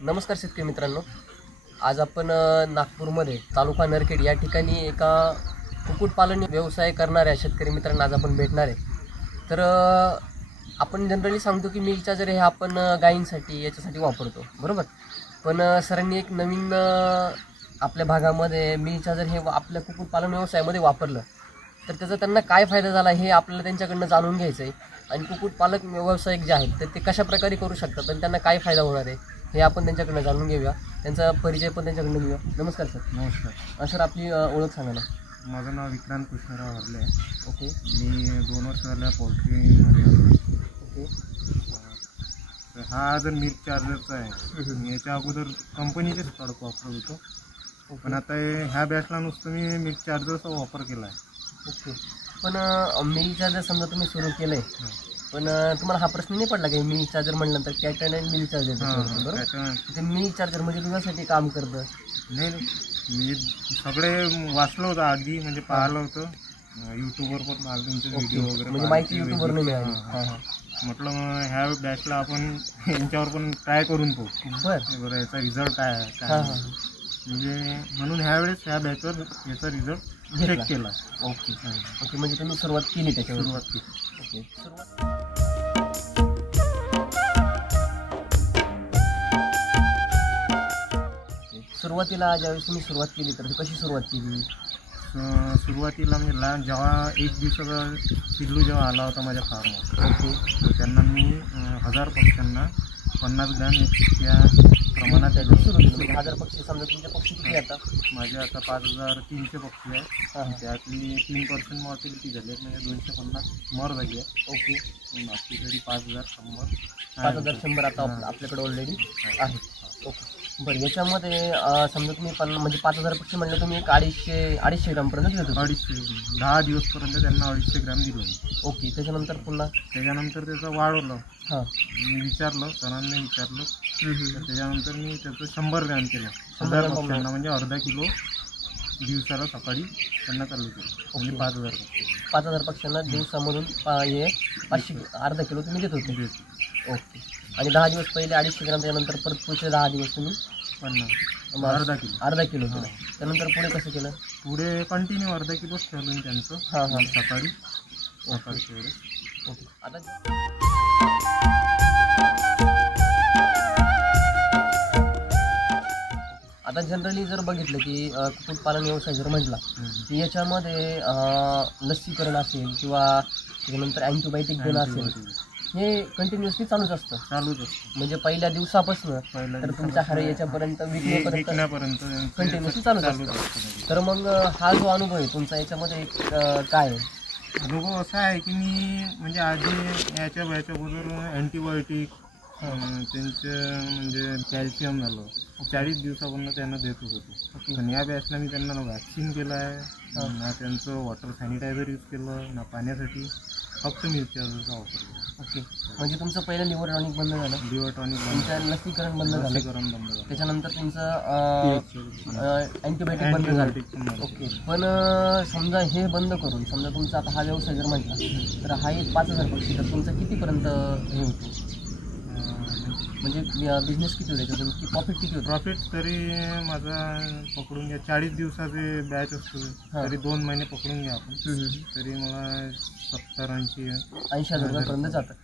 नमस्कार शेतकरी मित्रांनो, आज आपण नागपूरमध्ये तालुका नरखेड या ठिकाणी एका कुक्कुटपालन व्यवसाय करणाऱ्या शेतकरी मित्रांना आज आपण भेटणार आहे. तर आपण जनरली सांगतो की मिल्क चार्जर हे आपण गायींसाठी याच्यासाठी वापरतो, बरोबर. पण सरांनी एक नवीन आपल्या भागामध्ये मिल्क चार्जर हे आपल्या कुक्कुटपालन व्यवसायामध्ये वापरलं. तर त्याचा त्यांना काय फायदा झाला हे आपल्याला त्यांच्याकडनं जाणून घ्यायचं आहे. आणि कुक्कुटपालक व्यावसायिक जे आहेत तर ते कशा प्रकारे करू शकतात आणि त्यांना काय फायदा होणार आहे हे आपण त्यांच्याकडनं जाणून घेऊया. त्यांचा परिचय पण त्यांच्याकडनं घेऊया. नमस्कार सर. नमस्कार सर, आपली ओळख सांगा ना. माझं नाव विक्रांत कृष्णराव हरले आहे. ओके. मी 2 वर्ष झाल्या पोल्ट्रीमध्ये होतो. ओके. तर हा जर मिल्क चार्जरचा आहे, मी याच्या अगोदर कंपनीचेच प्रॉडक्ट वापरत होतो. पण आता ह्या बॅचला नुसतं मी मिल्क चार्जरचा वापर केला आहे. ओके. पण मिल्क चार्जर समजा तुम्ही सुरू केलं आहे, पण तुम्हाला हा प्रश्न नाही पडला की मिल्क चार्जर म्हटल्यानंतर कॅटन आणि मिल्क चार्जर, बरोबर. ते मिल्क चार्जर म्हणजे दुधासाठी काम करतं? नाही, मी सगळे वाचलं होतं आधी, म्हणजे पाहिलं होतं यूट्यूबवर पण पाहिलं तुमचे व्हिडिओ वगैरे, म्हणजे माहिती यूट्यूबवर नाही मिळाली. म्हटलं मग ह्या बॅचला आपण यांच्यावर पण ट्राय करून पाहू. बरं, याचा रिझल्ट काय आहे काय, म्हणजे म्हणून ह्यावेळेस ह्या बॅचवर याचा रिझल्ट चेक केला. ओके. ओके, म्हणजे तुम्ही सुरुवात केली त्याच्यावर? सुरुवात केली. ओके. सुरुवातीला ज्यावेळेस तुम्ही सुरुवात केली तर कशी सुरुवात केली? सुरुवातीला म्हणजे लहान जेव्हा 1 दिवसाचा पिल्लू जेव्हा आला होता माझ्या फार्मवर, ओके, तर त्यांना मी 1000 पक्ष्यांना 50 ग्रॅम या प्रमाणात सुरू केलं. 1000 पक्षी समजा तुमच्या पक्षी किती आता? माझे आता 5300 पक्षी आहेत. त्यातली 3% मॉर्टिलिटी झाली आहे, म्हणजे 250 मर झाली आहे. ओके. बाकी तरी 5100 5100 आता आपल्याकडे ऑलरेडी आहे. ओके. बरं, याच्यामध्ये समजा तुम्ही म्हणजे 5000 पक्षी म्हणलं तुम्ही एक 250 ग्रामपर्यंत देत होतो? 250. 10 दिवसपर्यंत त्यांना 250 ग्रॅम दिलो मी. ओके. त्याच्यानंतर पुन्हा त्याचं वाढवलं. मी विचारलं, सरांनी विचारलं, तर त्याच्यानंतर मी त्याचं 100 ग्रॅम केलं. 1000 पक्ष्यांना, म्हणजे अर्धा किलो दिवसाला सकाळी त्यांना चालू केलं. म्हणजे 5000 पक्षी. 5000 पक्ष्यांना दिवसामधून हे 500 अर्धा किलो तुम्ही देत होते? ओके. आणि 10 दिवस पहिले 250 ग्राम, त्यानंतर परत पुढचे 10 दिवस तुम्ही 50 अर्धा किलो केलं. त्यानंतर पुढे कसं केलं? पुढे कंटिन्यू अर्धा किलोच ठेवलं मी त्यांचं. सकाळी वेळेस. ओके. आता जनरली जर बघितलं की कुक्कुटपालन व्यवसाय जर म्हटला की याच्यामध्ये लसीकरण असेल किंवा त्याच्यानंतर अँटीबायोटिक देणं असेल, हे कंटिन्युअसली चालूच असतं? म्हणजे पहिल्या दिवसापासून तर तुमच्या हार याच्यापर्यंत विकण्यापर्यंत कंटिन्युअसली चालूच असतं. तर मग हा जो अनुभव आहे तुमचा याच्यामध्ये काय आहे? अनुभव असा आहे की मी म्हणजे आधी याच्या अगोदर अँटीबायोटिक त्यांचं म्हणजे कॅल्शियम झालं 40 दिवसापर्यंत त्यांना देत होतो. पण या बॅचला मी त्यांना ना वॅक्सिन केलं आहे, ना त्यांचं वॉटर सॅनिटायझर यूज केलं, ना पाण्यासाठी, फक्त मिल्क चार्जरचा वापर केला. ओके. म्हणजे तुमचं पहिलं लिव्हर टॉनिक बंद झालं? लिव्हर टॉनिक तुमचं लसीकरण बंद झालं, त्याच्यानंतर तुमचं अँटीबायोटिक बंद झालं. ओके. पण समजा हे बंद करून समजा तुमचा आता हा व्यवसाय जर म्हटला तर हा एक 5000 पक्षी, तर तुमचं कितीपर्यंत हे होतं? म्हणजे बिझनेस किती होते त्याच्यातून, की प्रॉफिट किती होतं? प्रॉफिट तरी माझा पकडून घ्या 40 दिवसाचे बॅच असतो, तरी 2 महिने पकडून घ्या आपण, तरी मला 70-80 हजारापर्यंत जातं.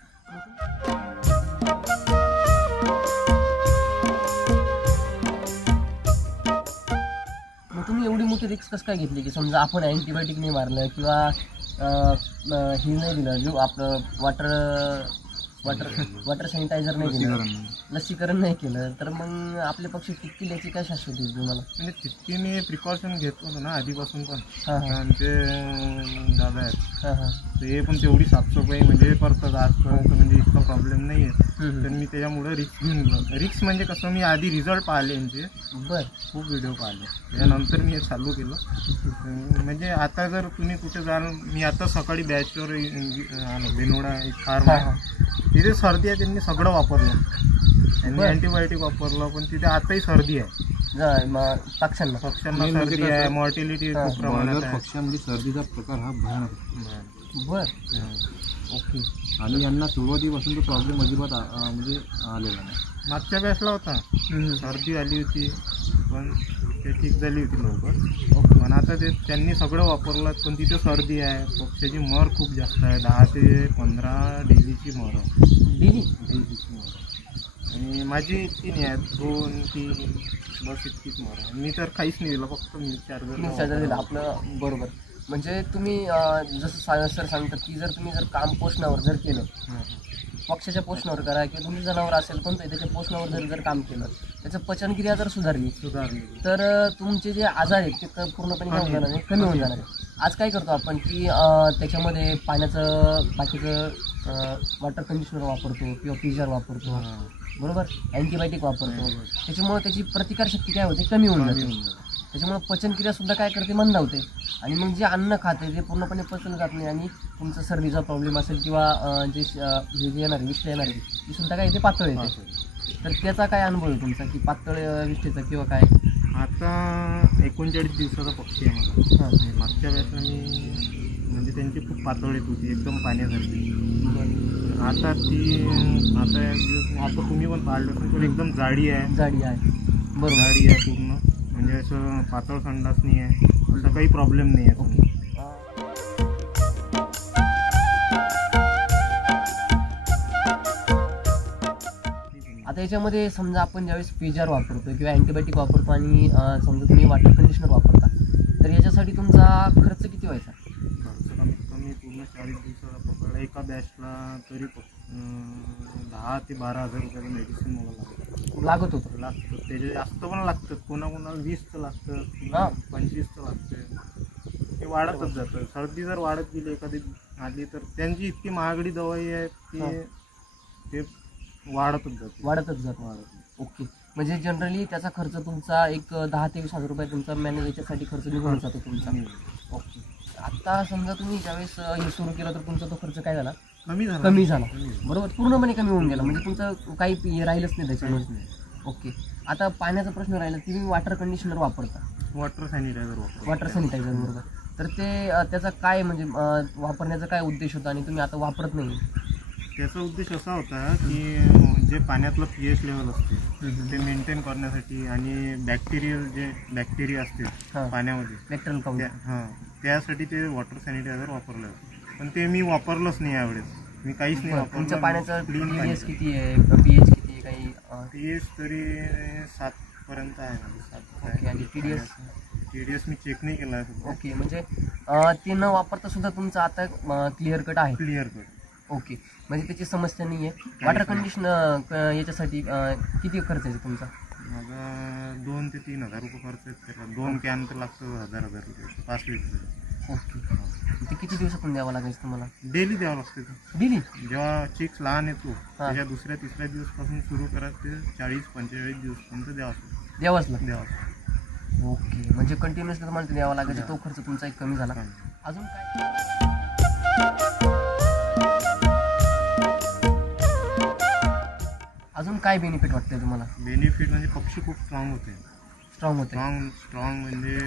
मग तुम्ही एवढी मोठी रिस्क कसं काय घेतली की समजा आपण अँटीबायोटिक नाही मारलं किंवा हे नाही दिलं, जो आपलं वॉटर सॅनिटायझर नाही दिलं, लसीकरण नाही केलं, तर मग आपले पक्षी टिकतील याची काय शाश्वती होती तुम्हाला? म्हणजे तितकी मी प्रिकॉशन घेत होतो ना आधीपासून पण. आमचे दादा आहेत ते पण तेवढी साफसफाई म्हणजे करतात आजपर्यंत, म्हणजे इतका प्रॉब्लेम नाही आहे. तर मी त्याच्यामुळे रिक्स घेऊन गेलो. रिक्स म्हणजे कसं, मी आधी रिझल्ट पाहिले यांचे, खूप व्हिडिओ पाहिले, त्याच्यानंतर मी हे चालू केलं. म्हणजे आता जर तुम्ही कुठे जाल, मी आता सकाळी बॅचवर आलो, बेनोडा एक फार्म आहे, तिथे सर्दी आहे, त्यांनी सगळं वापरलं, त्यांनी अँटीबायोटिक वापरलं, पण तिथे आताही सर्दी आहे. पक्ष्यांना पक्ष्यांना सर्दी आहे, मॉर्टिलिटी खूप प्रमाणात आहे. पक्ष्यांमध्ये सर्दीचा प्रकार हा भयानक आहे. बर ओके. आणि यांना सुरुवातीपासून तो प्रॉब्लेम अजिबात म्हणजे आलेला नाही. मागच्या बॅचला होता, सर्दी आली होती पण ते ठीक झाली होती लवकर. पण आता ते त्यांनी सगळं वापरलं पण तिथे सर्दी आहे. पक्ष्याची मर खूप जास्त आहे, 10 ते 15 डेलीची मर आहे. डेलीची मर आहे. आणि माझी इतकी नाही आहे, 2-3 बस इतकीच मर आहे. मी तर काहीच नाही दिलं, फक्त मी चार्जर दिलं आपलं. बरोबर. म्हणजे तुम्ही जसं सर सांगतात की जर तुम्ही काम पोषणावर जर केलं, पक्ष्याच्या पोषणावर करा किंवा तुमचं जनावर असेल पण त्याच्या पोषणावर जर काम केलं, त्याचं पचनक्रिया जर सुधारली तर तुमचे जे आजार आहेत ते पूर्णपणे कमी होणार आहे, कमी होऊन जाणार आहे. आज काय करतो आपण की त्याच्यामध्ये पाण्याचं बाकीचं वॉटर कंडिशनर वापरतो किंवा फ्रीजर वापरतो, बरोबर, अँटीबायोटिक वापरतो. त्याच्यामुळे त्याची प्रतिकारशक्ती काय होते, कमी होऊन जाते. त्याच्यामुळे पचनक्रियासुद्धा काय करते, मंदावते. आणि मग जे अन्न खाते ते पूर्णपणे पचलं जात नाही आणि तुमचा सर्दीचा प्रॉब्लेम असेल किंवा जे येणार आहे, विष्ठा येणार आहे ती सुद्धा काय ते पातळ येते. तर त्याचा काय अनुभव आहे तुमचा की पातळ विष्ठेचा किंवा काय? आता 39 दिवसाचा पक्षी आहे मला. मागच्या वेळेस मी म्हणजे त्यांची खूप पातळ येत होती, एकदम पाण्यासारखी. आता आता तुम्ही पण पाहिलं तर एकदम जाडी आहे. बरोबर, जाडी आहे पूर्ण, म्हणजे असं पातळ संडास नाही आहे, असं काही प्रॉब्लेम नाही आहे. आता याच्यामध्ये समजा आपण ज्यावेळेस फ्रीजर वापरतो किंवा अँटीबायोटिक वापरतो आणि समजा तुम्ही वॉटर कंडिशनर वापरता, तर याच्यासाठी तुमचा खर्च किती व्हायचा? खर्च कमीत कमी पूर्ण 40 दिवसाचा पकडला एका बॅचला तरी 10 ते 12 हजार रुपयाचं मेडिसिन मला लागत होतं. त्याचे जास्त पण लागतं, कोणाकोणाला 20चं लागतं, 25चं लागतं. ते वाढतच जातं. सर्दी जर वाढत गेली एखादी आली तर त्यांची इतकी महागडी दवाई आहे की ते वाढतच जातं. ओके. म्हणजे जनरली त्याचा खर्च तुमचा एक 10 ते 20 हजार रुपये तुमचा मॅनेज याच्यासाठी खर्च निघून जातो तुमचा. ओके. आता समजा तुम्ही ज्यावेळेस हे सुरू केलं तर तुमचा तो खर्च काय झाला? कमी झाला. बरोबर, पूर्णपणे कमी होऊन गेला. म्हणजे तुमचं काही राहिलंच नाही त्याच्यामध्ये. ओके. आता पाण्याचा प्रश्न राहिला, तुम्ही वॉटर कंडिशनर वापरता, वॉटर सॅनिटायझर बरोबर. तर ते त्याचा काय म्हणजे वापरण्याचा काय उद्देश होता आणि तुम्ही आता वापरत नाही? त्याचा उद्देश असा होता की जे पाण्यातलं pH लेवल असते ते मेंटेन करण्यासाठी आणि बॅक्टेरिया असते पाण्यामध्ये, बॅक्टेरियल काउंट, त्यासाठी ते वॉटर सॅनिटायझर वापरलं. पण ते मी वापरलंच नाही यावेळेस. मी काहीच नाही वापरलं. तुमच्या पाण्याचं pH किती आहे, pH किती आहे? काही pH तरी 7 पर्यंत आहे. 7. आणि TDS मी चेक नाही केला. ओके. म्हणजे ते न वापरता सुद्धा तुमचं आता क्लिअर कट आहे. ओके. म्हणजे त्याची समस्या नाही आहे. वॉटर कंडिशनर याच्यासाठी किती खर्च आहे तुमचा? माझा 2 ते 3 हजार रुपये खर्च आहे त्याला. 2 कॅन तर लागतं 1000 रुपये, 5 लिटर. ओके. ते किती दिवसातून द्यावं लागायचं तुम्हाला? डेली द्यावं लागतं. डेली? जेव्हा चिक्स लहान येतो त्याच्या 2-3 दिवसापासून सुरू करायचं ते 40-45 दिवसपर्यंत द्यावंच लागतं. ओके. म्हणजे कंटिन्युअसली तुम्हाला द्यावं लागायचं. तो खर्च तुमचा एक कमी झाला. अजून काय काय बेनिफिट वाटतंय तुम्हाला? बेनिफिट म्हणजे पक्षी खूप स्ट्रॉंग होते. स्ट्रॉंग म्हणजे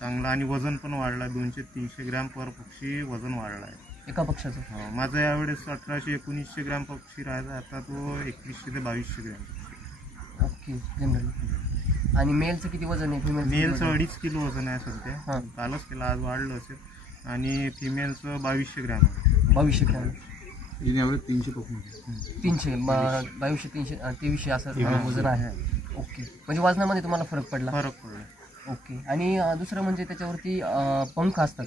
चांगला. आणि वजन पण वाढला. 200-300 ग्रॅम पर पक्षी वजन वाढला आहे एका पक्षाचं. माझं यावेळेस 1800-1900 ग्रॅम पक्षी राहायचा, आता तो 2100 ते 2200 ग्रॅम. ओके. जनरली. आणि मेलचं किती वजन आहे? मेलचं 2.5 किलो वजन आहे सध्या. कालच केलं, आज वाढलं असेल. आणि फिमेलचं 2200 ग्रॅम आहे. 2200 ग्रॅम. 300 300 2200 300 2300 असं वजन आहे. ओके. म्हणजे वजनामध्ये तुम्हाला फरक पडला? ओके. आणि दुसरं म्हणजे त्याच्यावरती पंख असतात.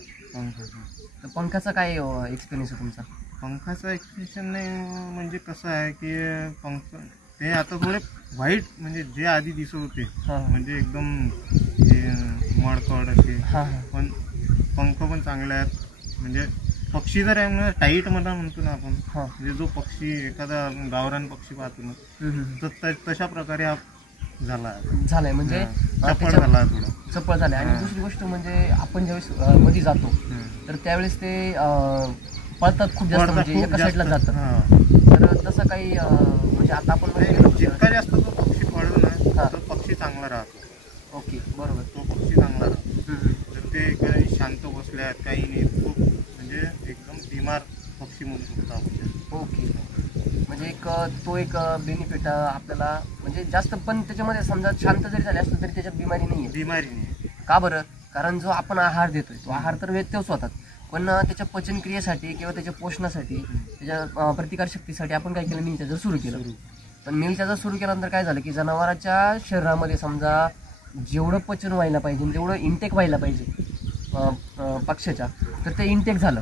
तर पंखाचा काय एक्सपिरियन्स आहे तुमचा? पंखाचा एक्सपिरियन्स नाही म्हणजे कसं आहे की पंख ते आता थोडे व्हाईट, म्हणजे जे आधी दिसत होते म्हणजे एकदम मडकड असे, पण पंख पण चांगले आहेत. म्हणजे पक्षी जर आहे टाईट म्हणतो ना आपण, म्हणजे जो पक्षी एखादा गावरान पक्षी पाहतो ना तर तशा प्रकारे हा झालाय. म्हणजे चपळ झालाय. आणि दुसरी गोष्ट म्हणजे आपण ज्यावेळेस मध्ये जातो तर त्यावेळेस ते पळतात खूप जास्त, म्हणजे एका साईडला जातात. तर तसं काही म्हणजे आता आपण जितका जास्त तो पक्षी पळलो ना तो पक्षी चांगला राहतो. ओके बरोबर. तो पक्षी चांगला राहतो. तर ते काही शांत बसले आहेत काही नाही, खूप म्हणजे एकदम बिमार पक्षी म्हणू शकतो आपण. ओके. म्हणजे तो एक बेनिफिट आपल्याला म्हणजे जास्त, पण त्याच्यामध्ये समजा शांत जरी झाले असलं तरी त्याच्यात बिमारी नाही आहे. बिमारी नाही. का बरं? कारण जो आपण आहार देतोय तो आहार तर तेच होतात, पण त्याच्या पचनक्रियेसाठी किंवा त्याच्या पोषणासाठी, त्याच्या प्रतिकारशक्तीसाठी आपण काय केलं, मिल चार्जर सुरू केलं. पण मिल चार्जर सुरू केल्यानंतर काय झालं की जनावराच्या शरीरामध्ये समजा जेवढं पचन व्हायला पाहिजे, जेवढं इंटेक व्हायला पाहिजे पक्ष्याच्या, तर ते इंटेक झालं.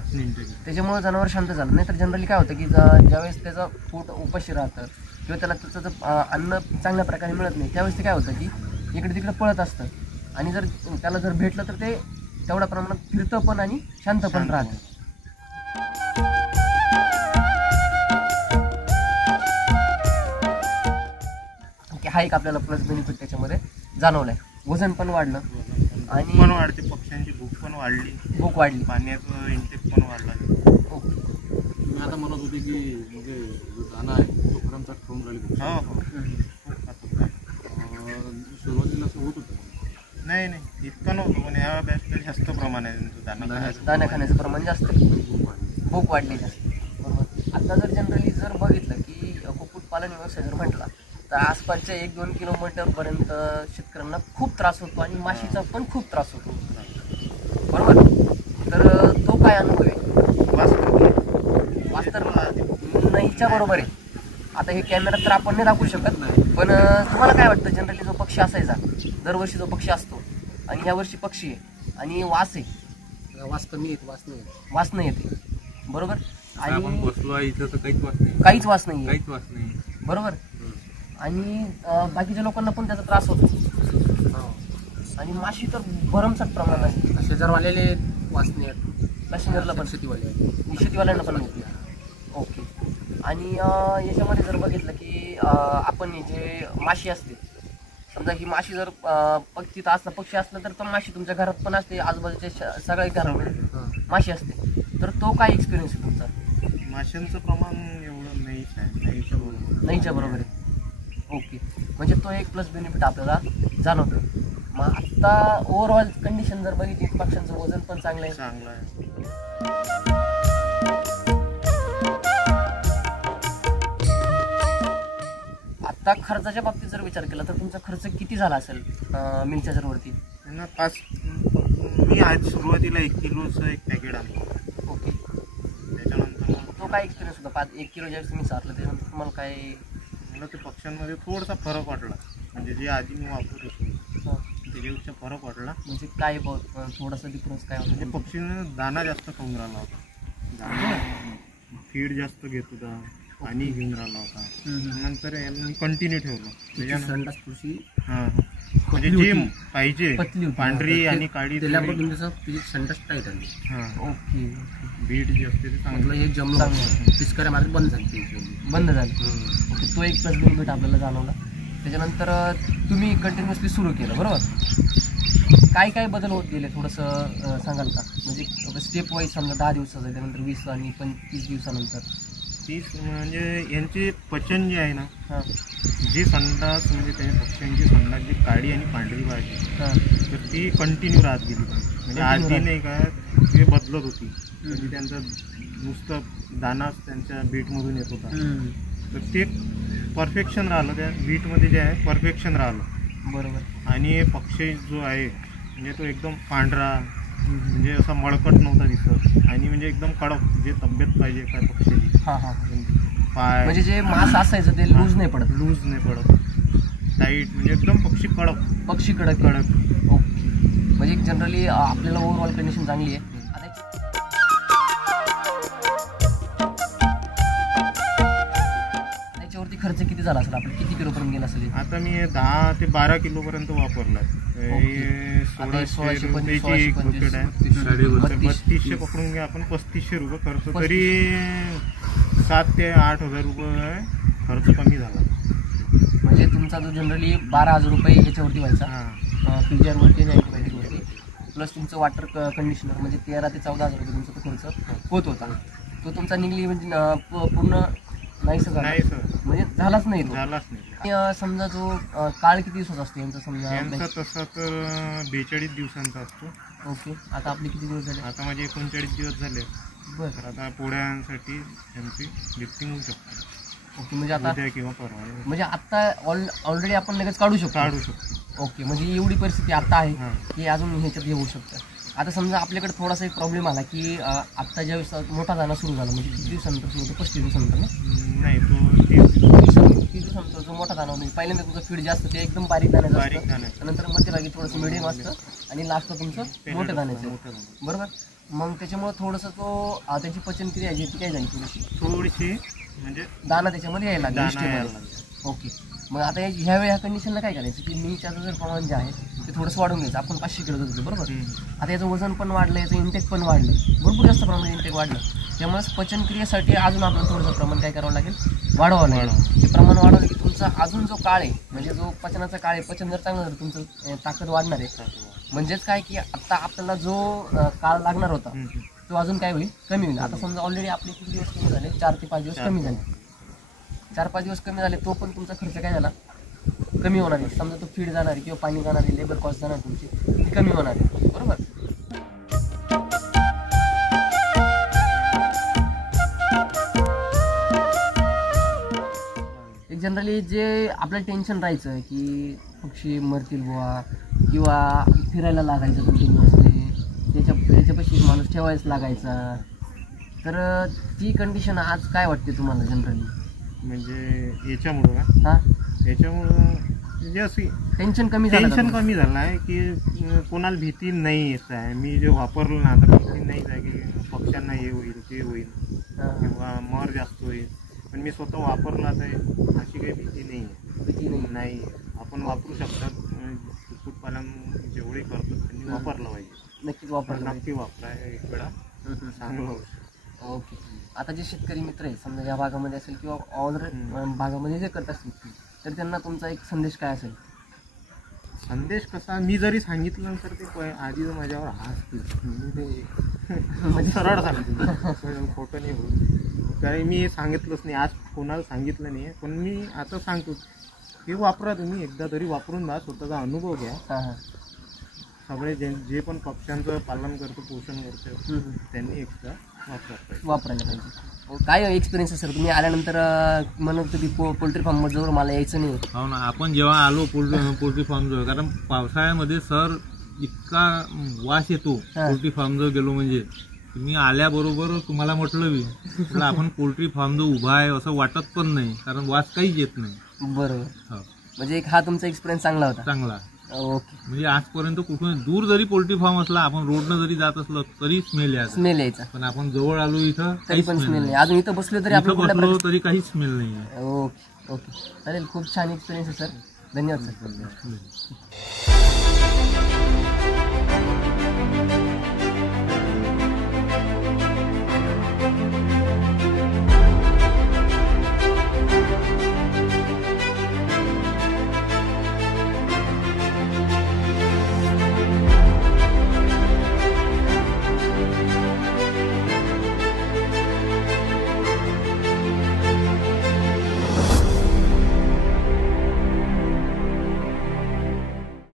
त्याच्यामुळे जनावर शांत झालं. नाही तर जनरली काय होतं की ज्यावेळेस त्याचं पोट उपाशी राहतं किंवा त्याला त्याचं अन्न चांगल्या प्रकारे मिळत नाही, त्यावेळेस ते काय होतं की इकडे तिकडे पळत असतं, आणि जर त्याला जर भेटलं तर ते तेवढ्या प्रमाणात फिरतं पण आणि शांत पण राहतं. हा एक आपल्याला प्लस बेनिफिट त्याच्यामध्ये जाणवलाय. वजन पण वाढलं आणि पण वाढते, पक्ष्यांची भूक पण वाढली, भूक वाढली, पाण्याचं इंटेक पण वाढला. मी आता म्हणत होते की म्हणजे जो दाना आहे तो भरमसाठ खाऊन राहिले. हो हो, सुरुवातीला असं होत होतं? नाही नाही, इतकं नव्हतं, पण ह्या बॅचला जास्त प्रमाण आहे त्यांचं दाणा खाण्याचं प्रमाण जास्त, भूक वाढली जास्त. बरोबर. आता जर जनरली जर बघितलं की कुक्कुटपालन व्यवसाय जर म्हटला तर आसपासच्या 1-2 किलोमीटरपर्यंत शेतकऱ्यांना खूप त्रास होतो आणि माशीचा पण खूप त्रास होतो. बरोबर. तर तो काय अनुभव आहे? वास्तव नाहीच्या बरोबर आहे. आता हे कॅमेरा तर आपण नाही दाखवू शकत, पण तुम्हाला काय वाटतं जनरली जो पक्षी असायचा, दरवर्षी जो पक्षी असतो आणि ह्या वर्षी पक्षी आहे आणि वास आहे, वास कमी येते, वास नाही येते. बरोबर. आणि आपण बसलो इथं तर काहीच वास नाही, काहीच वास नाही, काहीच वास नाही. बरोबर. आणि बाकीच्या लोकांना पण त्याचा त्रास होतो, आणि माशी तर भरमसाठ प्रमाणात आहे. शेजारवाल्याले वास नाही, पॅसेंजरला पण, शेतीवाल्यांना पण होती. ओके. आणि याच्यामध्ये जर बघितलं की आपण जे माशी असते, समजा ही माशी जर तिथं असला पक्षी असला तर तो माशी तुमच्या घरात पण असते, आजूबाजूच्या सगळ्या घरामध्ये माशी असते, तर तो काय एक्सपिरियन्स आहे तुमचा? माशांचं प्रमाण एवढं नाहीच आहे, नाहीच्या बरोबर आहे. ओके. म्हणजे तो एक प्लस बेनिफिट आपल्याला जाणवतो. मग आत्ता ओव्हरऑल कंडिशन जर बघितली, पक्ष्यांचं वजन पण चांगलं आहे. चांगलं आहे. आता खर्चाच्या बाबतीत जर विचार केला तर तुमचा खर्च किती झाला असेल मिल चार्जरवरती? त्यांना मी आज सुरुवातीला 1 किलोचं एक पॅकेट आणलं. ओके. त्याच्यानंतर तो काय एक्सपिरियन्स होता? 1 किलो ज्यावेळेस तुम्ही चारलं त्याच्यानंतर तुम्हाला काय? मला ते पक्ष्यांमध्ये थोडासा फरक वाटला, म्हणजे जे आधी मी वापरत होतो त्याच्यापेक्षा फरक वाटला. म्हणजे काय थोडासा डिफरन्स काय होता? म्हणजे पक्षीनं दाना जास्त खाऊन राहिला होता, दाना फीड जास्त घेत होता, पाणी घेऊन राहिला होता. नंतर मी कंटिन्यू ठेवलं. संडास थोडीशी हां, म्हणजे जे पाहिजे पांढरी आणि काळी संडास टाईट आली. हां. ओके. बीट जे असते ते चांगलं हे जमलं, पिस्कऱ्या मार्ग बंद झाली. ओके. तो एक प्लस बेनिफिट आपल्याला जाणवला. त्याच्यानंतर तुम्ही कंटिन्युअसली सुरू केलं, बरोबर. काय काय बदल होत गेले थोडंसं सांगाल का? म्हणजे स्टेप वाईज समजा 10 दिवसाचं, त्यानंतर 20 आणि 25 दिवसानंतर. 30 म्हणजे यांचे पचन जे आहे ना, हां, जे संडास म्हणजे त्याच्या पक्ष्यांची संडास जी काळी आणि पांढरी पाहिजे हां, तर ती कंटिन्यू राहत गेली. म्हणजे आधी नाही का ते बदलत होती, म्हणजे त्यांचा नुसतं दानाच त्यांच्या बीटमधून येत होता, तर ते परफेक्शन राहिलं, त्या बीटमध्ये जे आहे परफेक्शन राहिलं. बरोबर. आणि पक्षी जो आहे म्हणजे तो एकदम पांढरा, म्हणजे असा मळकट नव्हता दिसत, आणि म्हणजे एकदम कडक, जे तब्येत पाहिजे काय पक्षी. हां हां. पाय म्हणजे जे मांस असायचं ते लूज नाही पडत. लूज नाही पडत, टाईट, म्हणजे एकदम पक्षी कडक. पक्षी कडक. ओके. म्हणजे जनरली आपल्याला ओव्हरऑल कंडिशन चांगली आहे. त्याच्यावरती खर्च किती झाला असेल? आपण किती किलोपर्यंत गेला असेल? आता मी 10 ते 12 किलोपर्यंत वापरलाय. 1600 रुपयाची एक बकेट आहे, 3200 पकडून घ्या आपण, 3500 रुपये खर्च, तरी 7 ते 8 हजार रुपये खर्च कमी झाला. म्हणजे तुमचा जो जनरली 12,000 रुपये याच्यावरती व्हायचा फ्रीजरवरती आणि अँटीबायोटिकवरती, प्लस तुमचं वॉटर कंडिशनर म्हणजे 13 ते 14,000 रुपये तुमचा तो खर्च होत होता, तो तुमचा निघली म्हणजे पूर्ण नाहीच झाला. नाही सर, म्हणजे झालाच नाही तो. झालाच नाही. आणि, समजा जो काळ किती दिवसाचा असतो यांचा समजा? यांचा तसा तर 42 दिवसांचा असतो. ओके. आता आपले किती दिवस झाले? आता माझे 39 दिवस झाले. बरं. तर आता पोळ्यांसाठी त्यांची लिफ्टिंग होऊ शकते. ओके. म्हणजे आता उद्या किंवा परवा म्हणजे आता ऑलरेडी आपण लगेच काढू शकतो. ओके. म्हणजे एवढी परिस्थिती आता आहे की अजून ह्याच्यात हे होऊ शकतं. आता समजा आपल्याकडे थोडासा एक प्रॉब्लेम आला की आत्ता ज्यावेळेस मोठा दाना सुरू झाला म्हणजे किती दिवसानंतर सुरू होतो? 35 दिवसानंतर ना? नाही, तो 30 दिवसानंतर जो मोठा दाना म्हणजे पहिल्यांदा तुमचं फीड जास्त ते एकदम बारीक दाण्याचं असतं, नंतर मध्यभागी थोडंसं मिडियम असतं आणि लास्टला तुमचं मोठं दाण्याचं. बरोबर. मग त्याच्यामुळे थोडंसं तो त्याची पचनक्रिया जी ती काय झाली थोडीशी म्हणजे दाना त्याच्यामध्ये यायला लागला. ओके. मग आता ह्या कंडिशनला काय करायचं की मीच्याचं जर प्रमाण जे आहे ते थोडंसं वाढून घ्यायचं. आपण 500 किलो होतो बरोबर. आता याचं वजन पण वाढलं, याचं इंटेक पण वाढलं, भरपूर जास्त प्रमाणात इंटेक वाढलं. त्यामुळे पचनक्रियेसाठी अजून आपल्याला थोडंसं प्रमाण काय करावं लागेल? वाढवावं लागेल. ते प्रमाण वाढवलं की तुमचा अजून जो काळ आहे म्हणजे जो पचनाचा काळ आहे, पचन जर चांगलं झालं तुमचं ताकद वाढणार आहे. म्हणजेच काय की आता आपल्याला जो काळ लागणार होता तो अजून काय होईल? कमी होईल. आता समजा ऑलरेडी आपले किती दिवस कमी झाले? 4 ते 5 दिवस कमी झाले. 4-5 दिवस कमी झाले, तो पण तुमचा खर्च काय झाला? कमी होणार आहे. समजा तो फीड जाणार आहे किंवा पाणी जाणार आहे, लेबर कॉस्ट जाणार तुमची ती कमी होणार आहे. बरोबर. एक जनरली जे आपल्याला टेन्शन राहायचं की पक्षी मरतील बुवा किंवा फिरायला लागायचं कंटिन्युअसली, त्याच्यापाशी माणूस ठेवायच लागायचा, तर ती कंडिशन आज काय वाटते तुम्हाला जनरली? म्हणजे याच्यामुळं का? हां. याच्यामुळं म्हणजे अशी टेन्शन कमी झालं आहे की कोणाला भीती नाही येत आहे. मी जे वापरलं ना आता भीती नाही आहे की पक्ष्यांना हे होईल ते होईल किंवा मर जास्त होईल. पण मी स्वतः वापरला तर अशी काही भीती नाही आहे. नाही, आपण वापरू शकतात. कुक्कुटपालन जेवढे करतो त्यांनी वापरलं पाहिजे. नक्की वापरा एक वेळा चांगलं. ओके. आता जे शेतकरी मित्र आहे समजा या भागामध्ये असेल किंवा ऑदर भागामध्ये जे करत असतील तर त्यांना तुमचा एक संदेश काय असेल? संदेश कसा, मी जरी सांगितलं तर ते आधी माझ्यावर हसतील. म्हणजे सरळ सांगतील, खोटं नाही होईल. कारण मी सांगितलंच नाही, आज कोणाला सांगितलं नाही. पण मी आता सांगतो हे वापरा, तुम्ही एकदा तरी वापरून जा, स्वतःचा अनुभव घ्या. सगळे जे पण पक्ष्यांचं पालन करतो, पोषण करतो, त्यांनी एकदा वापरायला पाहिजे. काय एक्सपिरियन्स आहे सर? तुम्ही आल्यानंतर म्हणत होतं की पोल्ट्री फार्म जवळ मला यायचं नाही. हो ना, आपण जेव्हा आलो पोल्ट्री फार्म जवळ, कारण पावसाळ्यामध्ये सर इतका वास येतो पोल्ट्री फार्म जवळ गेलो म्हणजे. तुम्ही आल्याबरोबर तुम्हाला म्हटलं आपण पोल्ट्री फार्म जो उभा आहे असं वाटत पण नाही, कारण वास काहीच येत नाही. बरोबर. म्हणजे एक हा तुमचा एक्सपिरियन्स चांगला होता. चांगला. ओके. म्हणजे आजपर्यंत कुठून दूर जरी पोल्ट्री फार्म असला, आपण रोडनं जरी जात असलो तरी स्मेल यायचा. पण आपण जवळ आलो इथं तरी पण स्मेल नाही. अजून इथं बसलो तरी बसलो तरी काहीच स्मेल नाही. ओके. ओके, चालेल. खूप छान एक्सपिरियन्स आहे सर. धन्यवाद सर.